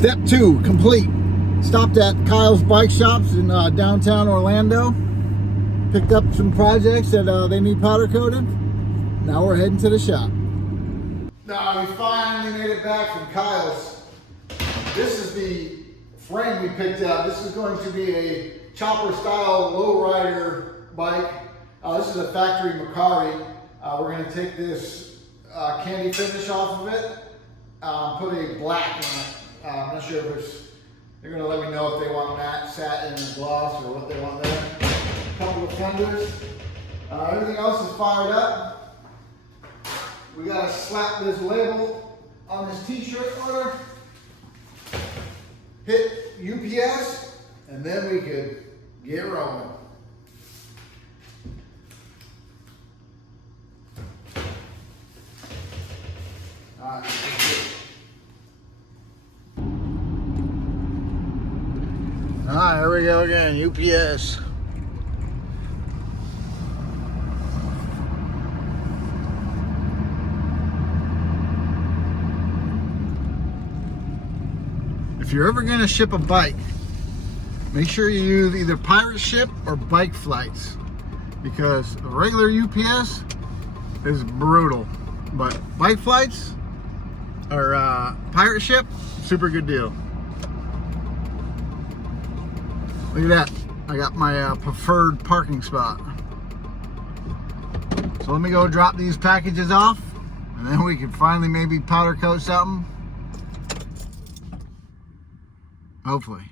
Step 2 complete. Stopped at Kyle's Bike Shops in downtown Orlando. Picked up some projects that they need powder coated. Now we're heading to the shop. Now we finally made it back from Kyle's. This is the frame we picked up. This is going to be a chopper style lowrider bike. This is a factory Macari. We're going to take this candy finish off of it, put a black on it. I'm not sure if they're going to let me know if they want matte, satin, and gloss, or what they want there. A couple of fenders. Everything else is fired up. We got to slap this label on this t-shirt order. Hit UPS, and then we could get rolling. All right. All right, here we go again, UPS. If you're ever gonna ship a bike, make sure you use either pirate ship or bike flights, because the regular UPS is brutal, but bike flights or pirate ship, super good deal. Look at that, I got my preferred parking spot. So let me go drop these packages off, and then we can finally maybe powder coat something. Hopefully.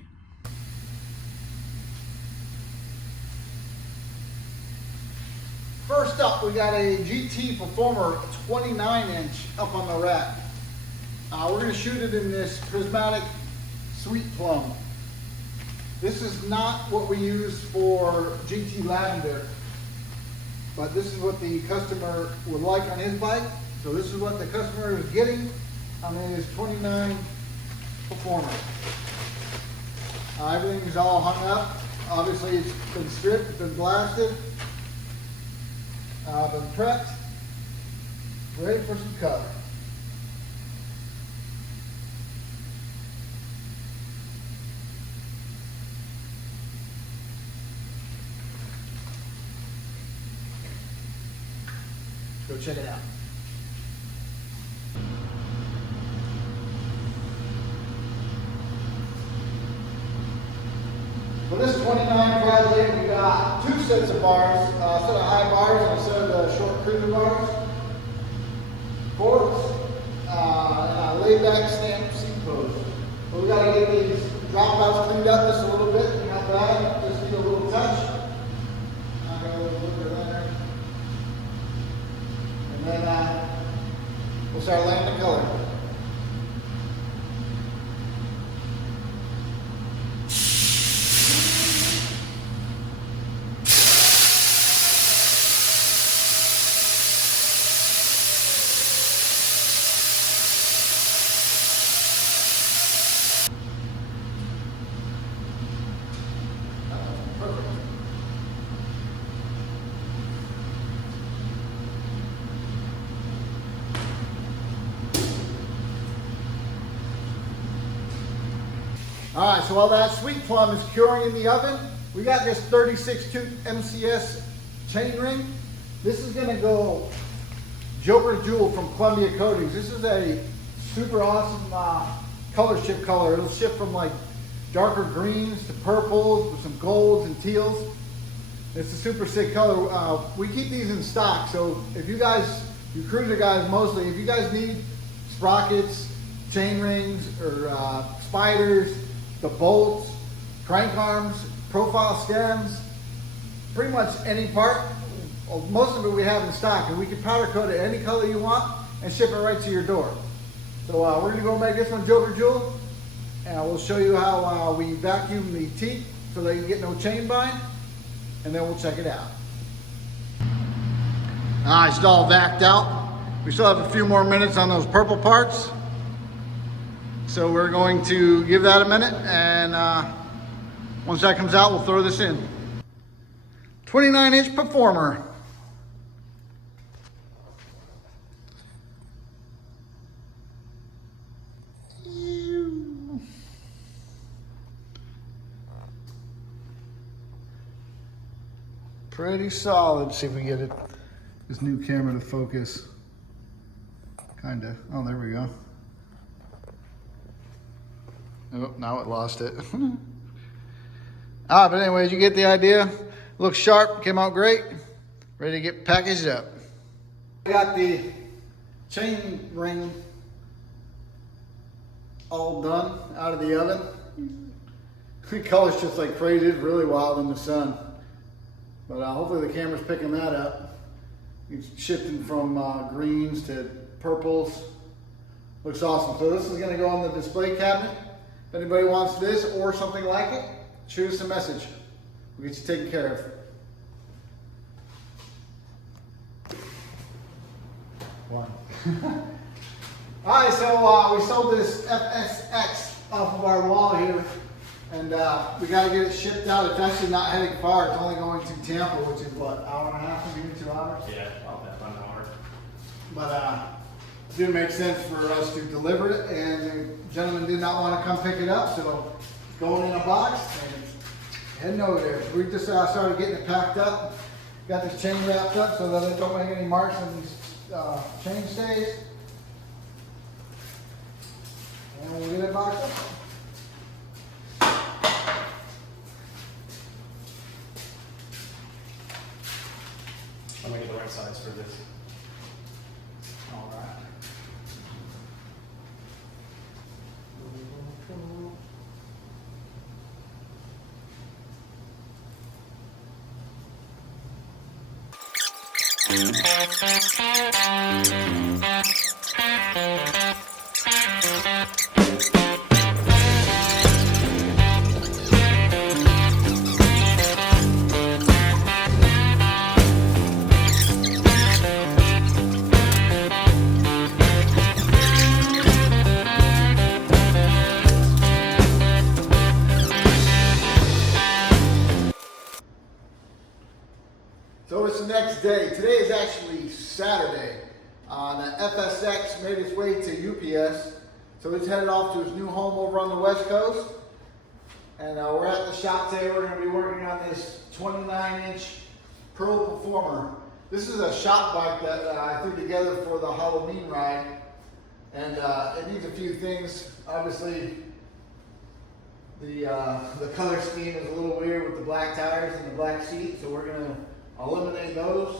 First up, we got a GT Performer 29-inch up on the rack. We're going to shoot it in this prismatic sweet plum. This is not what we use for GT Lavender, but this is what the customer would like on his bike. So this is what the customer is getting on his 29 Performer. Everything is all hung up. Obviously it's been stripped, been blasted, been prepped, ready for some color. Go check it out. For this 29 project, we got 2 sets of bars, a set of high bars and a set of the short cruiser bars, forks, and a laid back stamp seat post. But we got to get these dropouts cleaned up just a little bit, not bad, just need a little touch. I'll go a little bit there. And then we'll start laying the color. All right, so while that sweet plum is curing in the oven, we got this 36 tooth MCS chain ring. This is gonna go Joker's Jewel from Columbia Coatings. This is a super awesome color shift color. It'll shift from like darker greens to purples with some golds and teals. It's a super sick color. We keep these in stock, so if you guys, you cruiser guys mostly, if you guys need sprockets, chain rings, or spiders, the bolts, crank arms, profile stems, pretty much any part, most of it we have in stock, and we can powder coat it any color you want and ship it right to your door. So we're gonna go make this one Joker Jewel, and we'll show you how we vacuum the teeth so that you get no chain bind, and then we'll check it out. It's all vacked out. We still have a few more minutes on those purple parts. So we're going to give that a minute, and once that comes out, we'll throw this in. 29-inch Performer. pretty solid. See if we get it, this new camera to focus. Kinda. Oh, there we go. Oh, now it lost it. But anyways, you get the idea. Looks sharp, came out great. Ready to get packaged up. I got the chain ring all done out of the oven. The color's just like crazy. It's really wild in the sun. But hopefully the camera's picking that up. It's shifting from greens to purples. Looks awesome. So this is gonna go on the display cabinet. If anybody wants this or something like it, shoot us a message. We'll get you taken care of. One. All right, so we sold this FSX off of our wall here, and we got to get it shipped out. It's actually not heading far. It's only going to Tampa, which is what, hour and a half, maybe 2 hours? Yeah, about that 1 hour. But it didn't make sense for us to deliver it, and the gentleman did not want to come pick it up, so it's going in a box and it's heading over there. So we just started getting it packed up, got this chain wrapped up so that it don't make any marks on these chain stays. And we'll get it boxed up. I'll make it the right size for this. All right. So it's the next day. Today is actually Saturday. The FSX made its way to UPS. So it's headed off to his new home over on the West Coast. And we're at the shop today. We're going to be working on this 29-inch Pearl Performer. This is a shop bike that I threw together for the Halloween ride. And it needs a few things. Obviously, the color scheme is a little weird with the black tires and the black seat. So we're going to eliminate those.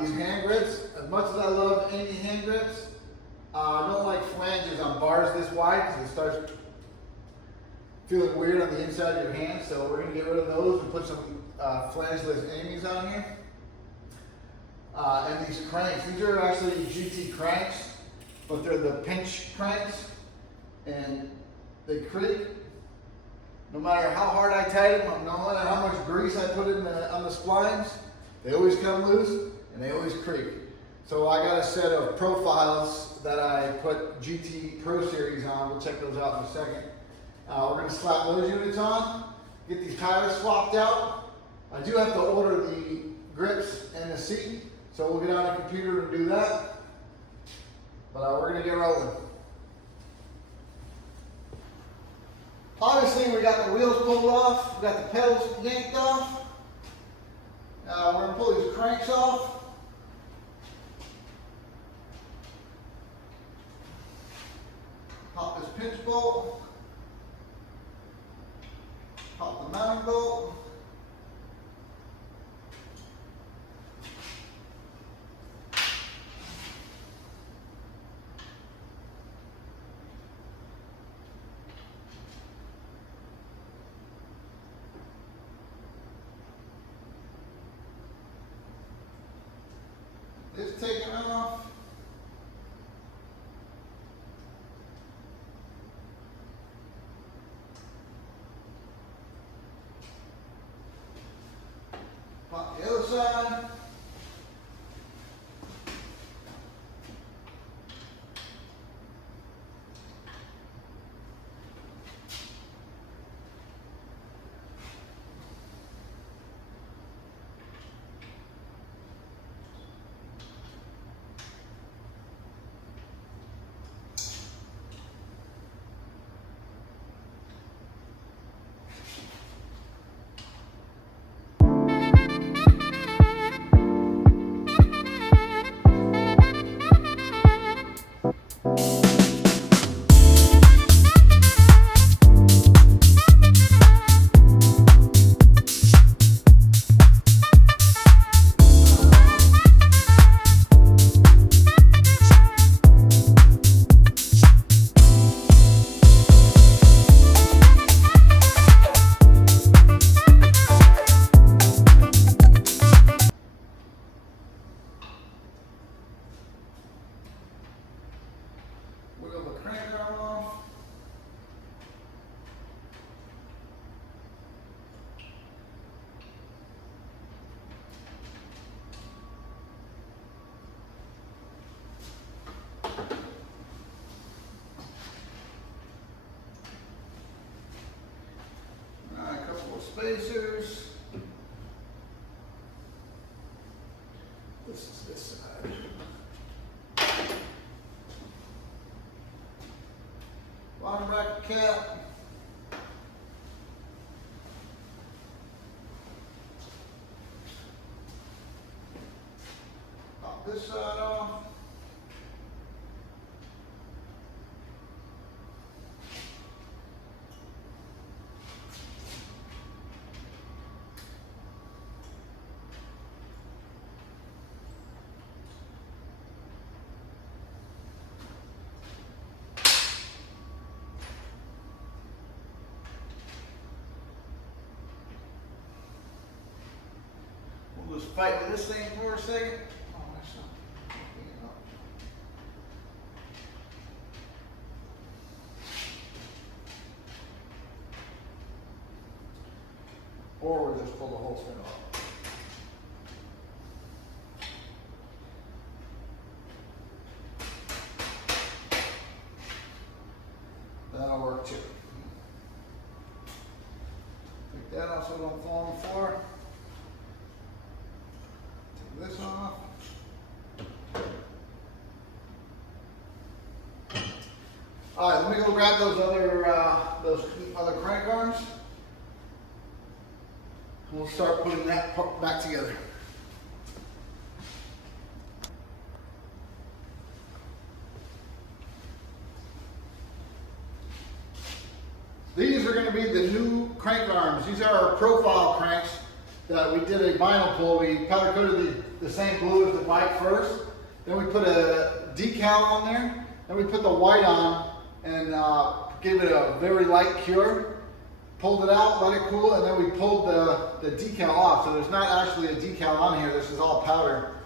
These hand grips, as much as I love any hand grips, I don't like flanges on bars this wide because it starts feeling weird on the inside of your hand. So we're going to get rid of those and put some flangeless Amy's on here. And these cranks, these are actually GT cranks, but they're the pinch cranks, and they creak. No matter how hard I tighten them, no matter how much grease I put on the splines, they always come loose and they always creak. So I got a set of profiles that I put GT Pro Series on. We'll check those out in a second. We're going to slap those units on, get these tires swapped out. I do have to order the grips and the seat, so we'll get on the computer and do that. But we're going to get rolling. Obviously, we got the wheels pulled off, we got the pedals yanked off. We're going to pull these cranks off. Pop this pinch bolt. Pop the mounting bolt. It's taken off. Pop the other side. spacers. This is this side. Bottom bracket cap. Pop this side off. We'll just fight with this thing for a second. Oh, that's not picking it up. Or we'll just pull the whole thing off. That'll work too. Take that off so it don't fall on the floor. Take this off. All right, let me go grab those other crank arms. We'll start putting that part back together. These are going to be the new crank arms. These are our profile cranks that we did a vinyl pull. We powder coated the same glue as the bike first. Then we put a decal on there. Then we put the white on and gave it a very light cure. Pulled it out, let it cool, and then we pulled the decal off. So there's not actually a decal on here. This is all powder.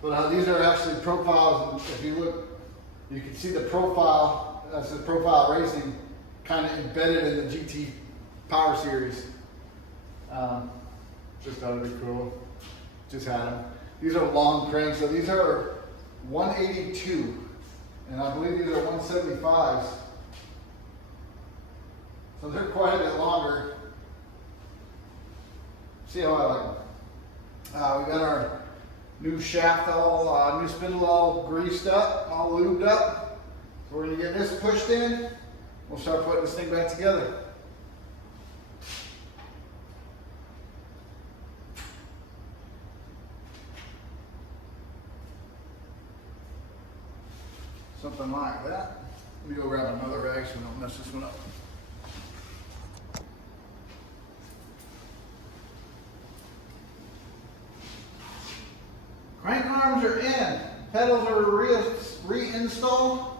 But these are actually profiles. And if you look, you can see the profile. That's the profile racing kind of embedded in the GT Power Series. Just thought it'd be cool. Just had them. These are long cranks. So these are 182, and I believe these are 175s. So they're quite a bit longer. See how I like them. We got our new shaft all, new spindle all greased up, all lubed up. So we're gonna get this pushed in. We'll start putting this thing back together. Something like that. Let me go grab another rag so we don't mess this one up. Crank arms are in. Pedals are reinstalled.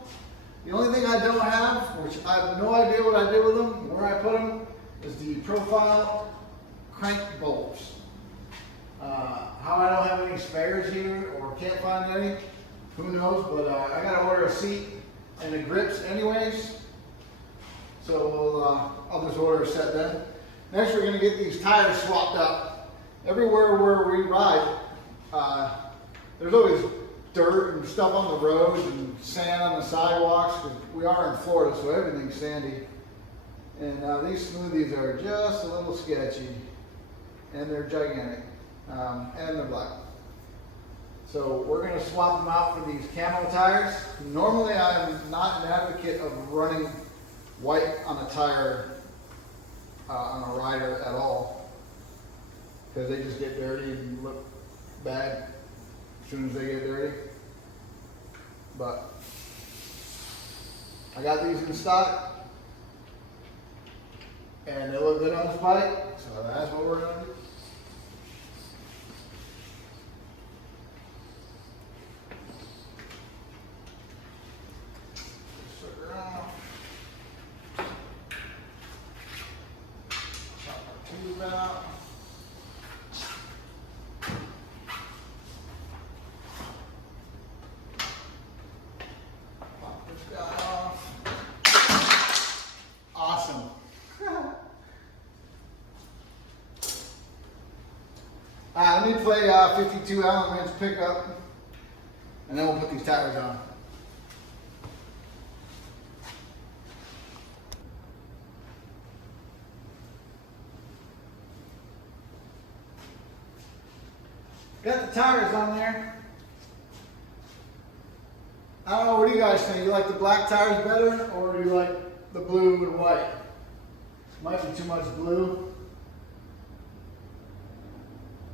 The only thing I don't have, which I have no idea what I did with them, where I put them, is the profile crank bolts. How I don't have any spares here or can't find any, who knows, but I gotta order a seat and the grips anyways. So I'll just order a set then. Next we're gonna get these tires swapped up. Everywhere where we ride, there's always dirt and stuff on the roads and sand on the sidewalks, because we are in Florida, so everything's sandy. And these smoothies are just a little sketchy, and they're gigantic, and they're black. So we're going to swap them out for these camo tires. Normally I'm not an advocate of running white on a tire on a rider at all, because they just get dirty and look bad as soon as they get dirty. But I got these in stock and they look good on this bike, so that's what we're going to do. Sugar off. Pop our tube out. Awesome. Let me play 52 Allen wrench pickup, and then we'll put these tires on. Got the tires on there. I don't know, what do you guys think? You like the black tires better, or do you like the blue and white? Might be too much blue.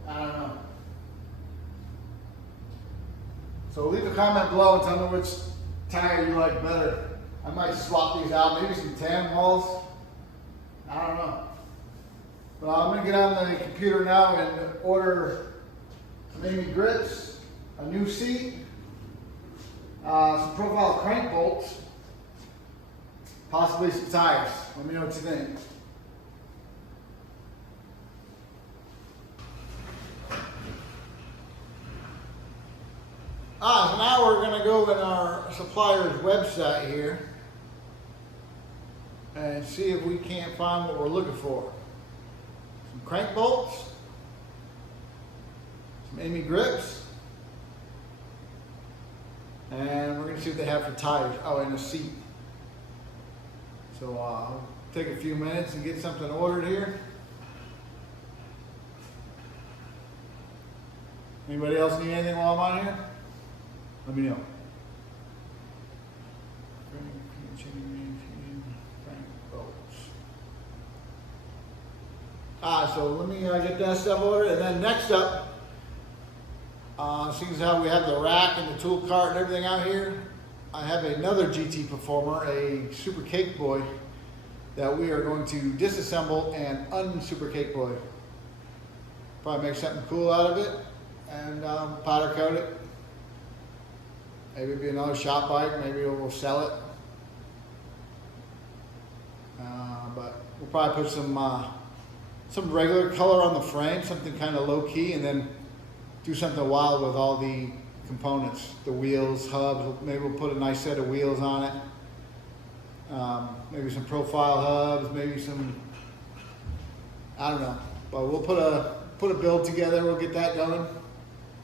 I don't know. So leave a comment below and tell me which tire you like better. I might swap these out, maybe some tan walls. I don't know. But I'm gonna get on the computer now and order some Amy grips, a new seat, some profile crank bolts, possibly some tires. Let me know what you think. So now we're going to go in our supplier's website here and see if we can't find what we're looking for. Some crank bolts, some Amy grips, and we're going to see what they have for tires. Oh, and a seat. So I'll take a few minutes and get something ordered here. Anybody else need anything while I'm on here? Let me know. So let me get that stuff ordered, and then next up, seeing as how we have the rack and the tool cart and everything out here, I have another GT Performer, a Super Cake Boy, that we are going to disassemble and un-Super Cake Boy. Probably make something cool out of it, and powder coat it. Maybe it'll be another shop bike, maybe we'll sell it. But we'll probably put some regular color on the frame, something kind of low key, and then do something wild with all the components, the wheels, hubs. Maybe we'll put a nice set of wheels on it. Maybe some profile hubs, maybe some, I don't know. But we'll put a build together, we'll get that going.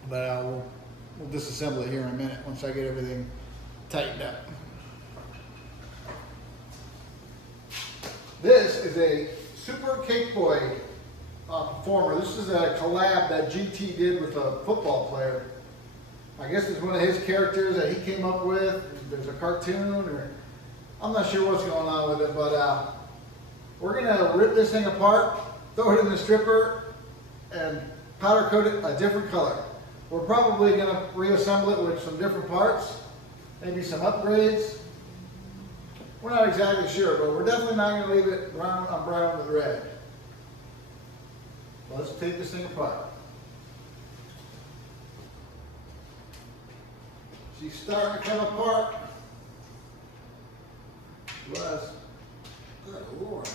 But we'll disassemble it here in a minute once I get everything tightened up. This is a Super Cake Boy Performer. This is a collab that GT did with a football player. I guess it's one of his characters that he came up with. There's a cartoon, or I'm not sure what's going on with it, but we're gonna rip this thing apart, throw it in the stripper, and powder coat it a different color. We're probably gonna reassemble it with some different parts, maybe some upgrades. We're not exactly sure, but we're definitely not gonna leave it brown on brown with red. Let's take this thing apart. She's starting to come apart. Was. Good Lord.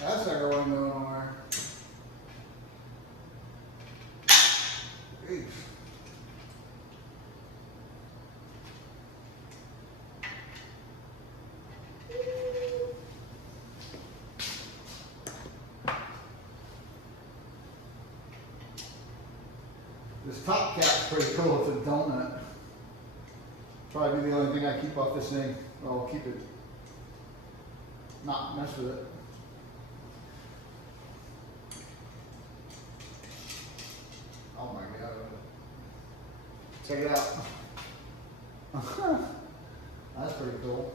That's not going nowhere. Jeez. This top cap's pretty cool. It's a donut. Probably the only thing I keep off this thing. Well, I'll keep it, not mess with it. Oh my God. Check it out. That's pretty cool.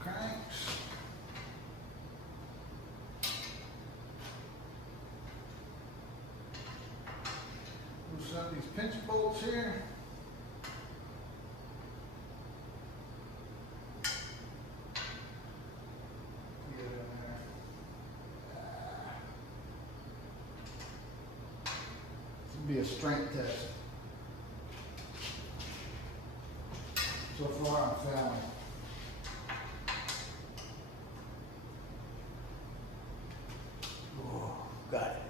Cranks. Loosen up these pinch bolts here. Get it in there. This would be a strength test. So far I'm failing. Oh, got it.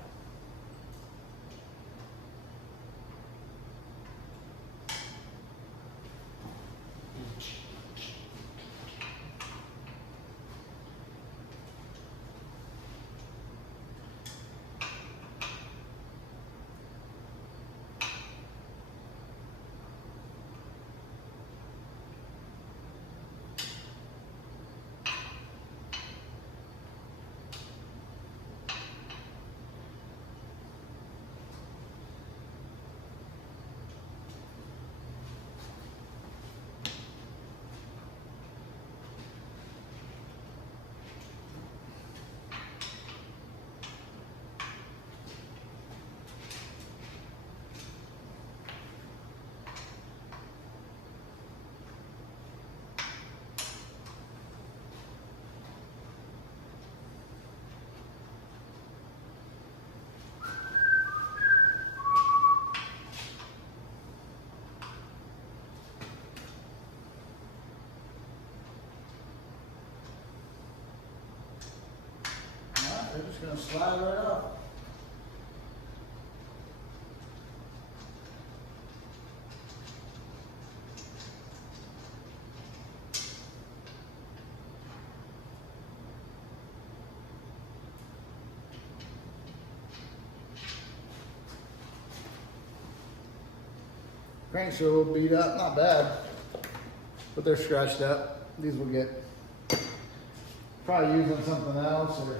gonna slide right off. Cranks are a little beat up, not bad, but they're scratched up. These will get probably used on something else, or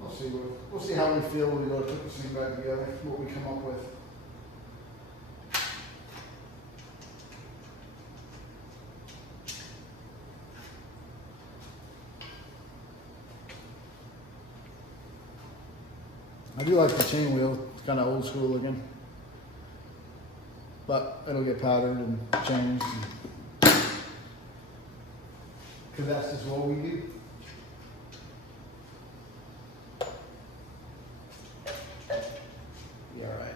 we'll see. We'll see how we feel when we go put this thing back together. What we come up with. I do like the chain wheel. It's kind of old school looking. But it'll get powdered and changed. Because that's just what we do. Be all right.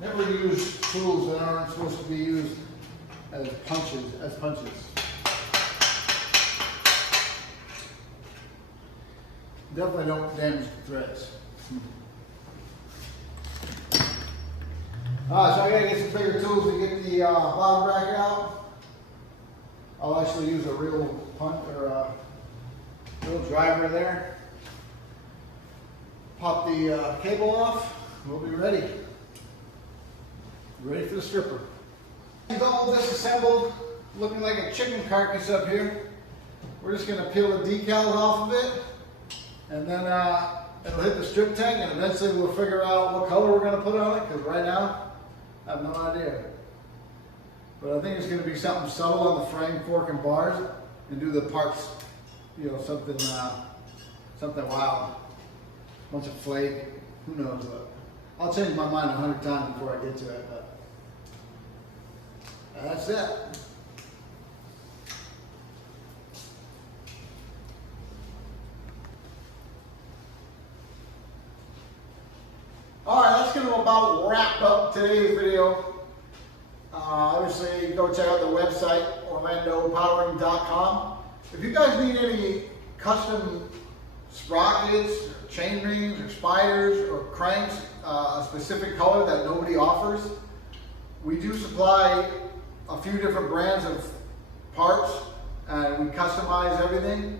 Never use tools that aren't supposed to be used as punches. Definitely don't damage the threads. Alright, so I gotta get some bigger tools to get the bottom bracket out. I'll actually use a real punch or a real driver there. Pop the cable off. We'll be ready. Ready for the stripper. It's all disassembled, looking like a chicken carcass up here. We're just gonna peel the decals off of it, and then it'll hit the strip tank, and eventually we'll figure out what color we're gonna put on it, because right now, I have no idea. But I think it's gonna be something subtle on the frame, fork, and bars, and do the parts, you know, something wild. Bunch of flake, who knows what. I'll change my mind 100 times before I get to it, but that's it. Alright, that's going to about wrap up today's video. Obviously, go check out the website, orlandopowering.com. If you guys need any custom sprockets, or chain rings, or spiders, or cranks, a specific color that nobody offers, we do supply a few different brands of parts, and we customize everything.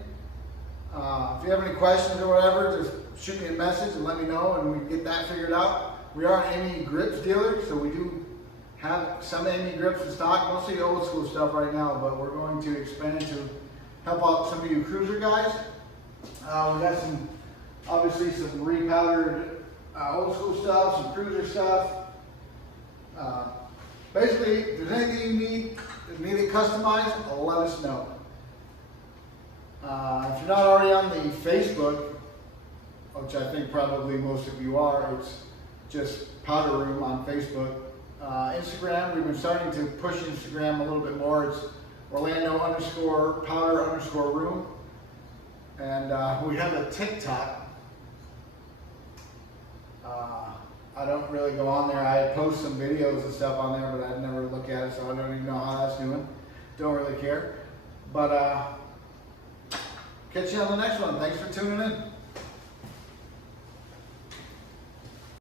If you have any questions or whatever, just shoot me a message and let me know, and we can get that figured out. We are an Amy grips dealer, so we do have some Amy grips in stock, mostly old school stuff right now, but we're going to expand to help out some of you cruiser guys. We got obviously some repowdered old school stuff, some cruiser stuff. Basically, if there's anything you need it customized, let us know. If you're not already on the Facebook, which I think probably most of you are, it's just Powder Room on Facebook. Instagram, we've been starting to push Instagram a little bit more. It's Orlando_powder_room. And we have a TikTok. I don't really go on there. I post some videos and stuff on there, but I never look at it, so I don't even know how that's doing. Don't really care. But catch you on the next one. Thanks for tuning in.